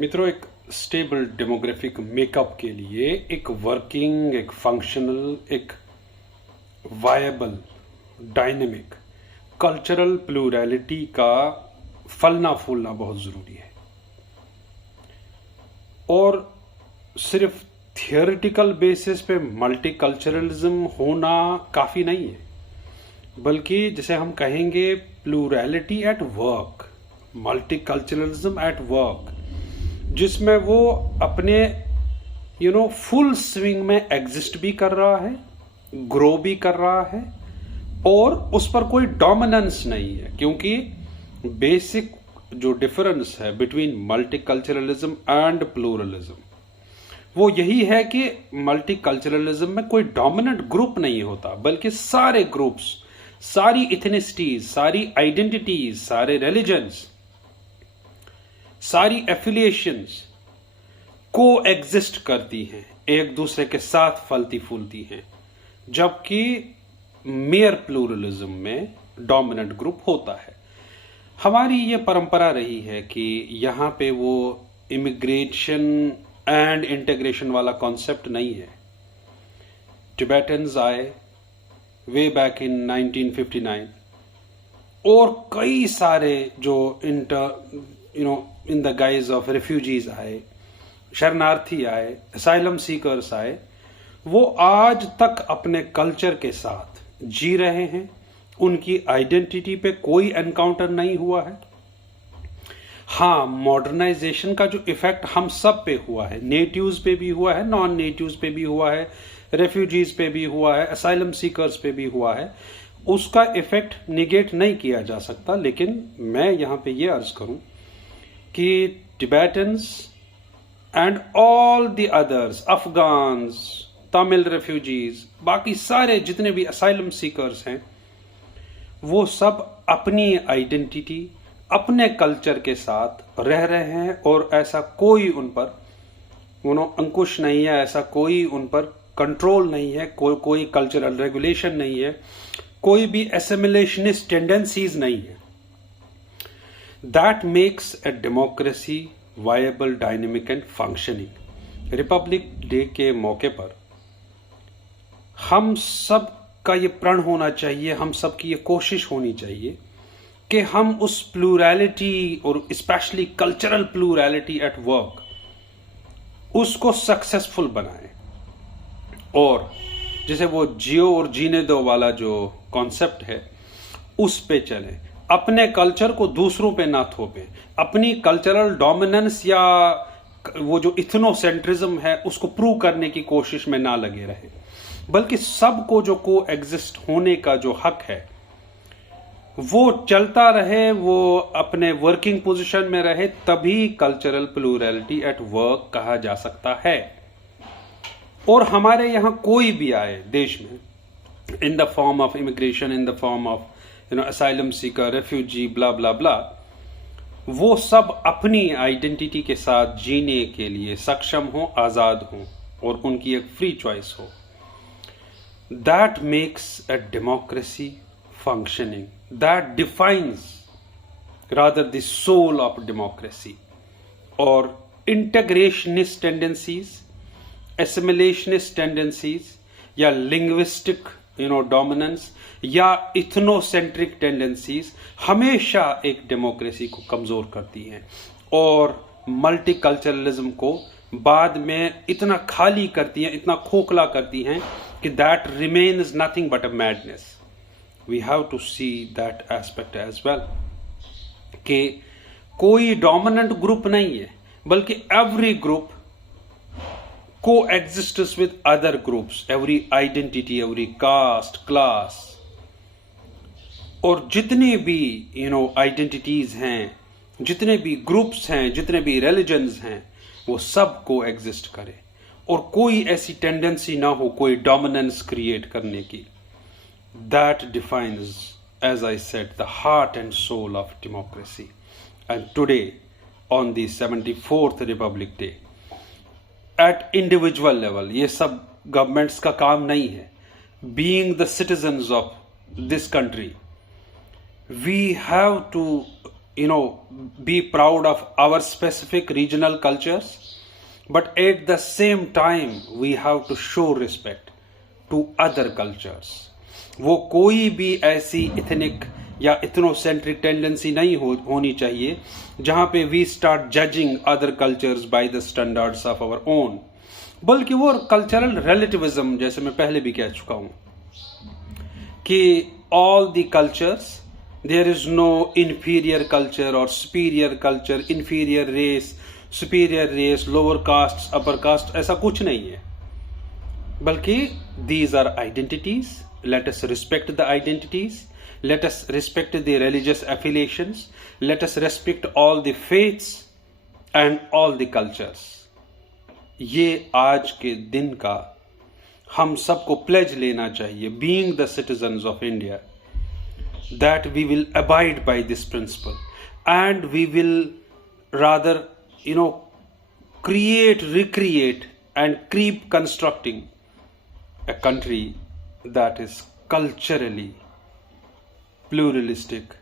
मित्रों, एक stable demographic makeup के लिए एक वर्किंग, एक फंक्शनल, एक वायबल, डायनेमिक कल्चरल प्लूरैलिटी का फलना फूलना बहुत ज़रूरी है। और सिर्फ थियोरिटिकल बेसिस पे मल्टीकल्चरलिज्म होना काफ़ी नहीं है, बल्कि जिसे हम कहेंगे plurality at work, multiculturalism at work, जिसमें वो अपने फुल स्विंग में एग्जिस्ट भी कर रहा है, ग्रो भी कर रहा है, और उस पर कोई डोमिनेंस नहीं है। क्योंकि बेसिक जो डिफरेंस है बिटवीन मल्टीकल्चरलिज्म एंड प्लूरलिज्म वो यही है कि मल्टीकल्चरलिज्म में कोई डोमिनेंट ग्रुप नहीं होता, बल्कि सारे ग्रुप्स, सारी इथनिसिटीज, सारी आइडेंटिटीज, सारे रिलीजन्स, सारी एफिलिएशंस को एग्जिस्ट करती हैं, एक दूसरे के साथ फलती फूलती हैं। जबकि मेयर प्लूरलिज्म में डोमिनेंट ग्रुप होता है। हमारी ये परंपरा रही है कि यहाँ पे वो इमिग्रेशन एंड इंटीग्रेशन वाला कॉन्सेप्ट नहीं है। टिबेटन्स आए वे बैक इन 1959, और कई सारे जो in the guys of refugees आए, शरणार्थी आए, असाइलम सीकर्स आए, वो आज तक अपने कल्चर के साथ जी रहे हैं। उनकी आइडेंटिटी पे कोई एनकाउंटर नहीं हुआ है। हाँ, मॉडर्नाइजेशन का जो इफेक्ट हम सब पे हुआ है, नेटिव्स पे भी हुआ है, नॉन नेटिव्स पे भी हुआ है, रेफ्यूजीज पे भी हुआ है, असाइलम सीकर्स पे भी हुआ है, उसका इफेक्ट निगेट नहीं किया जा सकता। लेकिन मैं यहां पे ये अर्ज करूं कि Tibetans and all the others, Afghans, Tamil refugees, बाकी सारे जितने भी असाइलम सीकर्स हैं, वो सब अपनी आइडेंटिटी, अपने कल्चर के साथ रह रहे हैं, और ऐसा कोई उन पर अंकुश नहीं है, ऐसा कोई उन पर कंट्रोल नहीं है, कोई कल्चरल रेगुलेशन नहीं है, कोई भी एसिमिलेशनिस्ट टेंडेंसीज नहीं है। That makes a democracy viable, dynamic and functioning. Republic day के मौके पर हम सब का ये प्रण होना चाहिए, हम सब की ये कोशिश होनी चाहिए कि हम उस प्लूरैलिटी, और specially cultural plurality at work, उसको सक्सेसफुल बनाएं। और जैसे वो जियो और जीने दो वाला जो कॉन्सेप्ट है, उस पे चलें, अपने कल्चर को दूसरों पे ना थोपें, अपनी कल्चरल डोमिनेंस या वो जो इथनोसेंट्रिज्म है उसको प्रूव करने की कोशिश में ना लगे रहें, बल्कि सबको जो को एग्जिस्ट होने का जो हक है वो चलता रहे, वो अपने वर्किंग पोजीशन में रहे, तभी कल्चरल प्लूरैलिटी एट वर्क कहा जा सकता है। और हमारे यहां कोई भी आए देश में, in the form of immigration, in the form of asylum seeker, refugee, blah blah blah, वो सब अपनी आइडेंटिटी के साथ जीने के लिए सक्षम हो, आजाद हो, और उनकी एक फ्री चॉइस हो। That makes a democracy functioning. That defines rather the soul of democracy. Or integrationist tendencies, assimilationist tendencies, या linguistic dominance, या ethnocentric tendencies हमेशा एक डेमोक्रेसी को कमजोर करती हैं, और मल्टीकल्चरलिज्म को बाद में इतना खाली करती हैं, इतना खोखला करती हैं कि that remains nothing but a madness. We have to see that aspect as well. कि कोई डोमिनेंट ग्रुप नहीं है, बल्कि every group coexists with other groups, every identity, every caste, class, और जितने भी आइडेंटिटीज हैं, जितने भी ग्रुप्स हैं, जितने भी रिलीजन्स हैं, वो सब को एग्जिस्ट करे, और कोई ऐसी टेंडेंसी ना हो कोई डोमिनेंस क्रिएट करने की। That defines, as I said, the heart and soul of democracy. And today on the 74th Republic Day, at individual level, ये सब गवर्नमेंट्स का काम नहीं है। Being the citizens of this country, we have to be proud of our specific regional cultures, but at the same time we have to show respect to other cultures. वो कोई भी ऐसी इथनिक या ethnocentric tendency नहीं होनी चाहिए जहां पे we start judging other cultures by the standards of our own, बल्कि वो कल्चरल रिलेटिविज्म, जैसे मैं पहले भी कह चुका हूं कि all the cultures, there is no inferior culture or superior culture, inferior race, superior race, lower castes, upper caste, ऐसा कुछ नहीं है, बल्कि these are identities. Let us respect the identities, let us respect the religious affiliations, let us respect all the faiths and all the cultures. ये आज के दिन का हम सबको प्लेज लेना चाहिए, being the citizens of India, that we will abide by this principle and we will rather create, recreate and keep constructing a country that is culturally pluralistic,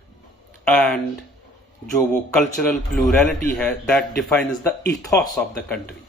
and जो वो cultural plurality है that defines the ethos of the country.